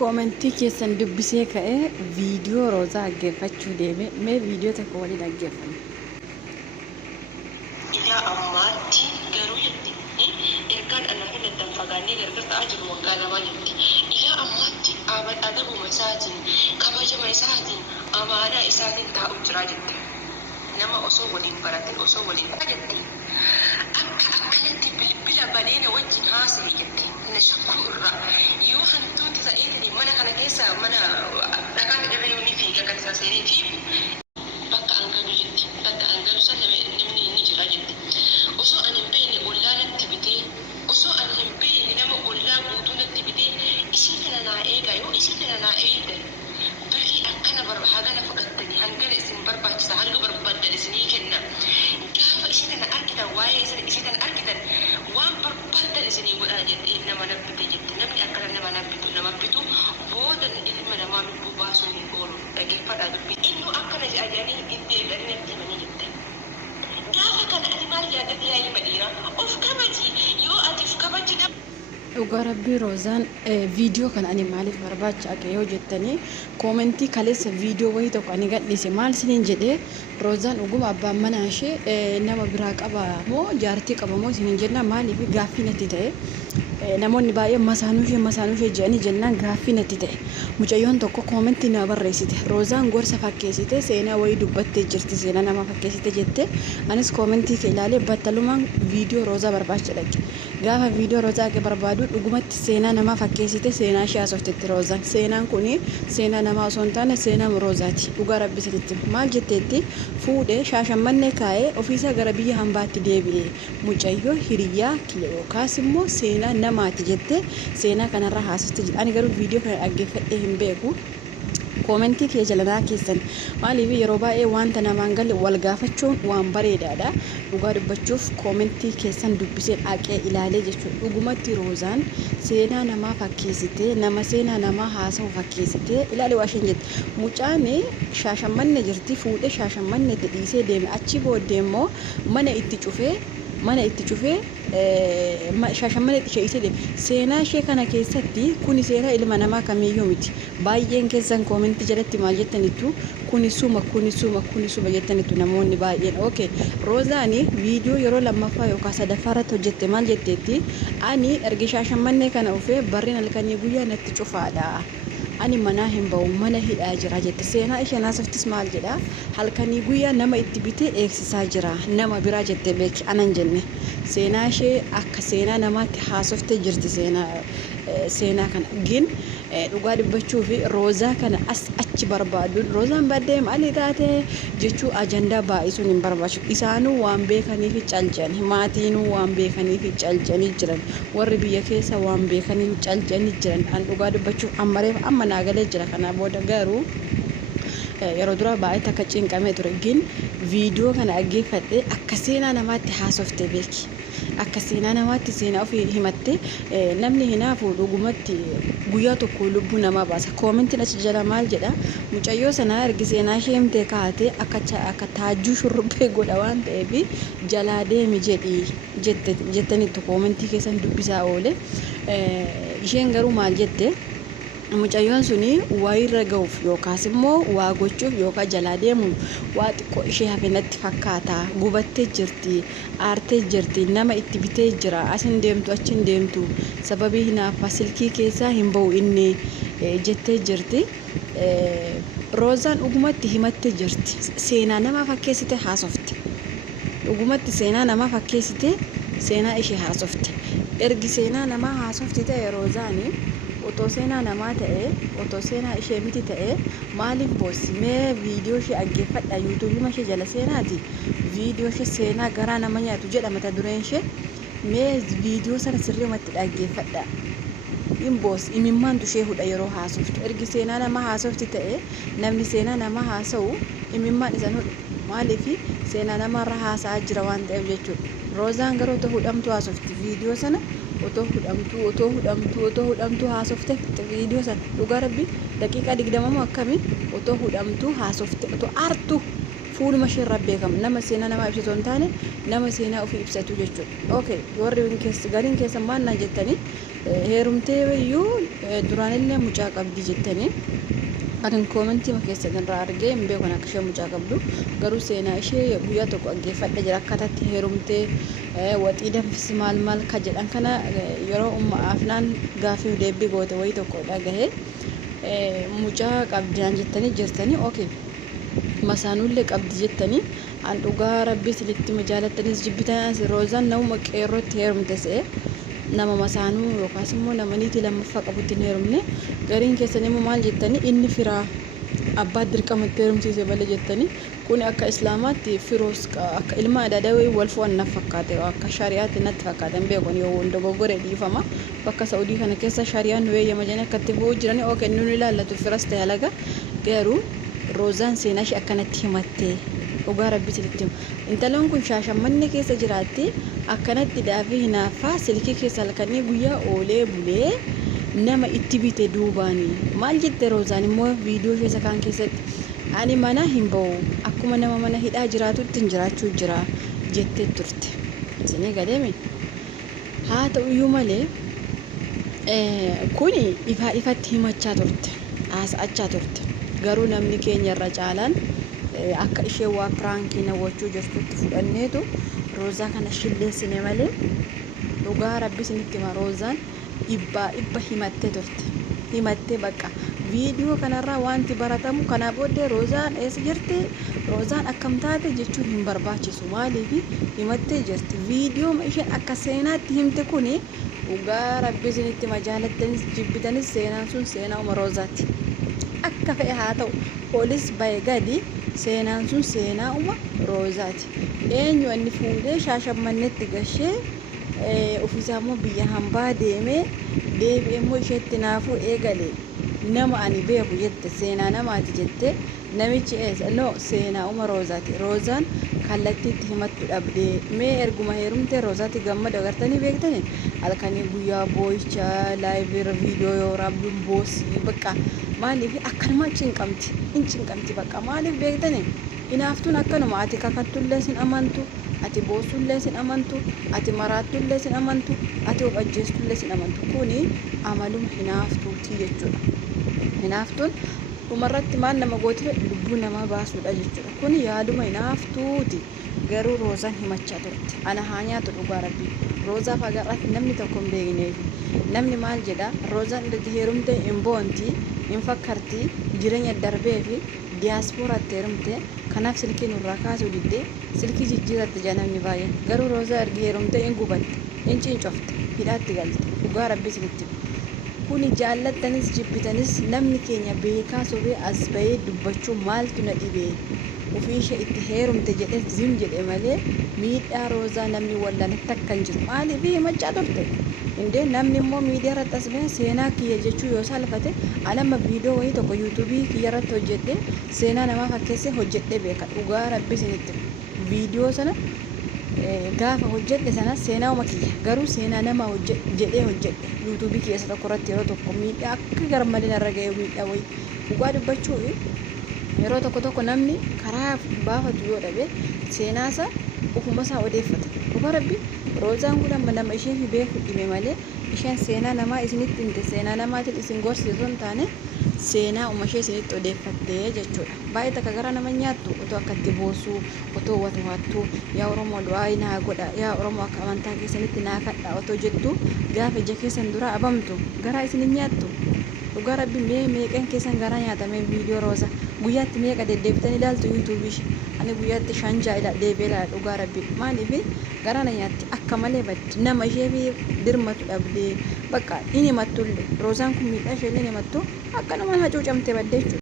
komentii keessan dubbisee ka'ee viidiyoo Roozaa dhaggeeffachuu deeme. Mee viidiyoo tokko waliin dhaggeeffanna. Ila ammaatti garuu jetti ergaan annaaf hin fagaannee gargar ta'aa jiru waggaa lamaa jetti. Ila ammaatti adabuma isaatiin kabajama isaatiin amaanaa isaatiin taa'u jira jetti. Nama osoo waliin baratin osoo waliin jetti. Akkanatti bilbila baneena wajjin haasa'e jetti. Na shakkuu irraa yoo hantuuti ta'eetini mana kana keessa mana dhagaan dhibee ni fiiga kan isaa seeneeti. Bakka hangalu jetti. Bakka hangalu sana namni ni jira jetti. Osoo ani hin beekne ollaa natti bitee osoo ani hin beekne nama ollaa guutuu natti bitee isii kana naa eegaa yoo isii kana naa eegdan birrii akkana hagana fudhattanii hangana isin barbaachisa hanga barbaadan isinii kenna. Gaafa isii kana argitan waa'ee isii kana argitan waan barbaadan isinii godhaa jettee nama nabbite jetti. Namni akkana nama bitu booda ilma namaa lubbuu baasuu hin oolu dhaggeeffadhaa dubbii. Inni akkana jedhanii deebi'anii natti himanii jette. Gaafa kana ati maal yaadatti yaa ilma dhiiraa of kabaji yoo ati of kabajina. Dhugaa rabbii Roozaan viidiyoo kana ani maaliif barbaacha akka yoo jettanii komentii kaleessa viidiyoo wayii tokko ani gadhiise maal isiniin jedhee Roozaan dhuguma abbaan manaa ishee nama biraa qaba moo jaartii qaba moo isiniin jenna maaliif gaaffii natti ta'e. Namoonni baay'een masaanuu ishee jedhanii jennaan gaaffii natti ta'e. Mucayyoon tokko komentii na barreessite. Roozaan gorsa fakkeessite seenaa wayii dubbattee jirti seenaa nama fakkeessite jette. Anis komentii kee ilaalee battalumaan viidiyoo Roozaa barbaacha dhaqe. Gaafa viidiyoo Roozaa akka barbaadu dhugumatti seenaa nama fakkeessite seenaa ishee haasoftetti Roozaan. Seenaan kuni seenaa namaa osoo hin taane seenaa Roozaati. Dhugaa rabbisatitti maal jetteetti fuudhee shaashammannee kaa'ee ofiisaa gara biyya hambaatti deebi'ee mucayyoo hiriyyaa yookaas immoo seenaa namaati jette seenaa kanarra haasofte jedha. Ani garuu viidiyoo kana dhaggeeffadhee hin beeku. Komentii kee jalanaa keessan maaliif yeroo baay'ee wanta namaan galle wal gaafachuun waan bareedaadha. Dhugaa dubbachuuf komentii keessan dubbisee dhaqee ilaalee jechuudha. Dhugumatti Roozaan seenaa namaa fakkeessitee nama seenaa namaa haasa'u fakkeessitee ilaalee waa isheen jette. Mucaan shaashammanne jirti fuudhee shaashammanne dhiisee deeme achi booddee immoo mana itti cufee shaashammanne ishee deeme. Seenaa ishee kana keessatti kuni seenaa ilma namaa kamiyyuu miti. Baay'een keessan komentii jalatti maal jettanitu kuni suma jettanitu namoonni baay'een. Okay, Roozaan viidiyoo yeroo lammaffaa yookaan sadaffaa irratti hojjette maal jetteetti ani erga shaashammanne kana ufee barreen halkanii guyyaa natti cufaadha. Ani manaa hin ba'u mana hidhaa jira jette. Seenaa isheen haasoftis maal jedha halkanii guyyaa nama itti bitee eegsisaa jira nama biraa jette beeki anan jenne. Seenaa ishee akka seenaa namaatti haasofte jirti seenaa kana gin dhugaa dubbachuu fi Roozaa kana as achi barbaadu Roozaan baddee maali taate jechuu ajandaa baay'isuun hin barbaachisu. Isaanuu waan beekaniif calcanii maatiinuu waan beekaniif calcanii jiran warri biyya keessa waan beekaniif calcanii jiran an dhugaa dubbachuuf amma naagalee jira. Kana booda garuu yeroo dura baay'ee takka cinqamee ture gin viidiyoo kana dhaggeeffadhee akka seenaa namaatti haasofte beeki. Akka seenaa namaatti seenaa ofii himatte namni hinaafu dhugumatti guyyaa tokko lubbuu namaa baasa. Komentiin achi jala maal jedha mucayyoo sanaa ergi seenaa ishee himtee kaa'ate akka taajjuu shurrubbee godha waan ta'eef jalaa deemi jedhii jettanitti komentii keessan dubbisaa oole. Isheen garuu maal jette mucayyoon suni waa irra ga'uuf yookaas immoo waa gochuuf yookaan jalaa deemuun waa xiqqoo ishee hafe natti fakkaata. Gubattee jirti, aartee jirti, nama itti bitee jira, asin deemtu achin deemtu sababii hinaafa silkii keessaa hin ba'u inni jettee jirti. Roozaan dhugumatti himattee jirti. Seenaa nama fakkeessite haasofte. Dhugumatti seenaa nama fakkeessite seenaa ishee haasofte. Ergi seenaa namaa haasofte ta'e Roozaanii otoo seenaa namaa ta'e otoo seenaa ishee miti ta'e maaliif boossimee viidiyoo ishee dhaggeeffadha. yuutuubii ishee jala seenaati viidiyoo ishee seenaa garaa nama nyaatu jedha mata dureen ishee. Mee viidiyoo sana sirriimatti dhaggeeffadha. Imboos imimmaantu ishee hudha yeroo haasoftu. Ergi seenaa namaa haasofti ta'e namni seenaa namaa haasa'u imimmaan isa hudha. Maaliif seenaa namarra haasa'aa jira waan ta'eef jechuudha. Roozaan garuu otoo hudhamtu haasofti viidiyoo sana. Otoo hudhamtu haasofte viidiyoo sana dhugaa rabbi daqiiqaa 20 akkamii otoo hudhamtu haasofte otoo aartu fuuluma ishee irraa beekama. Nama seenaa namaa ibsatu hin taane nama seenaa ofii ibsatu jechuudha. Okay, warri gariin keessan maal naan jettanii heerumtee iyyuu duraanillee mucaa qabdi jettanii kan koomentii keessan irraa argee hin beeku akka ishee mucaa qabdu garuu seenaa ishee guyyaa tokko dhaggeeffadhe jira akkatatti heerumtee waxii danfisi maal ka jedhan kana yeroo afnaan gaafii deebii goote wayii tokko dhagahee mucaa qabdaan jettanii jirtanii okay masaanuullee qabdi jettanii an dhugaa rabbii silitti majaalattanis jibbitanis roozaan nama qeerrootti heerumte se'e nama masaanuu yookaas immoo nama niitii lammaffaa qabutti hin heerumne gariin keessan immoo maal jettanii inni firaa abbaa dirqamatti heerumsiise malee jettanii kun akka islaamaatti firoos akka ilma adaadawee wal fo'annaaf fakkaate akka shari'aatti natti fakkaatan beekon yoo dogoggore dhiifama bakka saudii kana keessa shari'aan nu eeyyama jedhanii akka itti bu'uu jiranii okay nuuni ilaallatu firas ta'e alaga garuu roozaan seenaa ishee akkanatti himattee dhugaa rabbii silitti intalaan kun shaashammanni keessa jiraatti akkanatti daafii hinaaffaa silkii keessa halkanii guyyaa oolee bulee nama itti bite duubaanii maal jette roozaan immoo viidiyoo ishee kaan keessatti ani mana hin ba'u akkuma nama mana hidhaa jiraatutti hin jiraachuu jira jettee turte isinii galeeme haa ta'uyyuu malee kuni ifatti himachaa turte haasa'achaa turte garuu namni keenya irra caalaan akka ishee waa piraankii nawwachuu jirtutti fudhanneetu roozaa kana shilleessine malee dhugaa rabbi isinitti hima roozaan dhibba himattee turte himattee bakka viidiyoo kanarraa wanti baratamu kanaa booddee roozaan eessa jirti roozaan akkam taate jechuun hin barbaachisu maaliif himattee jirti viidiyoo isheen akka seenaatti himte kuni dhugaa rabbi isinitti hima jaalattanis jibbitanis seenaan sun seenaa roozaati akka fe'e haa ta'u poolis bahe gadi seenaan sun seenaa roozaati eenyu inni fuudhee shaashammannetti gashee ofiisaa immoo biyya hambaa deebi'ee immoo isheetti naafuu eegalee nama ani beeku jette seenaa namaati jette namichi no seenaa roozaati roozaan kallattiitti himattu dhabdee mee erguma heerumtee roozaati gammada agartanii beektanii halkanii guyyaa boo'icha laayivii viidiyoo yoo raabduun boosii bakka maaliif akkanuma cinqamti bakka maaliif beektanii hinaaftuun akkanuma ati kakattullee sin amantu ati boossullee sin amantu ati maraattullee sin amantu ati of ajjeestullee sin amantu kuni amaluma hinaaftuuti jechuudha hinaaftuun dhumarratti maal nama gootire lubbuu namaa baasuudha jechuudha kun yaaduma hinaaftuuti garuu roozaan himachaa turte ana haa nyaatu dhugaa rabbii roozaaf agarratti namni tokko hin beekneefi namni maal jedha roozaan erga heerumte hin boonti hin fakkarti jireenya darbee fi diyaaspooraatti heerumte kanaaf silkii nurraa kaasuu diddee silkii jijjiiratte jaa namni baay'een garuu roozaa erga heerumte hin gubatte hin cincofte hidhaatti galte dhugaa rabbii sinitti kuni jaallattanis jibbitanis namni keenya beekaa sobee as bahee dubbachuu maaltu na dhibee ofii ishee itti heerumte jedhe zim jedhe malee miidhaa roozaa namni wallanatti akka hin jiru maaliif himachaa turte indee namni immoo miidiyaa irratti as bahee seenaa kiyya jechuu yoo salphate anamma viidiyoo wayii tokko yuutuubii kiyya irratti hojjedhe seenaa namaa fakkeessee hojjedhe beeka dhugaa rabbi isinitti viidiyoo sana gaafa hojjedhe sana seenaa kiyya garuu seenaa namaa jedhee hojjedhe yuutuubii keessa tokko irratti yeroo tokko miidhaa akka garmalee narra ga'ee miidhaa wayii dhugaa dubbachuu yeroo tokko namni karaa baafatu yoo dhabe seenaasa ufumasaa odeeffata dhugaa rabbi roozaan kun amma nama ishee fi beeku dhime malee isheen seenaa namaa isinitti himte seenaa namaatiin isin gorsiisu hin taane seenaa ishee isinitti odeeffattee jechuudha baay'ee takka gara nama nyaattu otoo akkatti boosuu otoo watwaattuu yaa oromoo du'aa naa godha yaa oromoo akka amantaa keessanitti naa kadha otoo jettu gaafa ija keessan dura abamtu garaa isin nyaattu dhugaa rabbi meeqan keessan garaa nyaatamee viidiyoo rooza guyyaatti meeqa deddeebitanii ilaaltu yuutuubii ani guyyaatti 5 deebi'ee ilaala dhugaa rabbi maaliif garaa na nyaatti akka malee baddi nama ishee fi dirmatu dhabdee bakka inni himattullee roozaan kun miidhaa ishee himattu akka nama hacuucamtee badde jechuudha.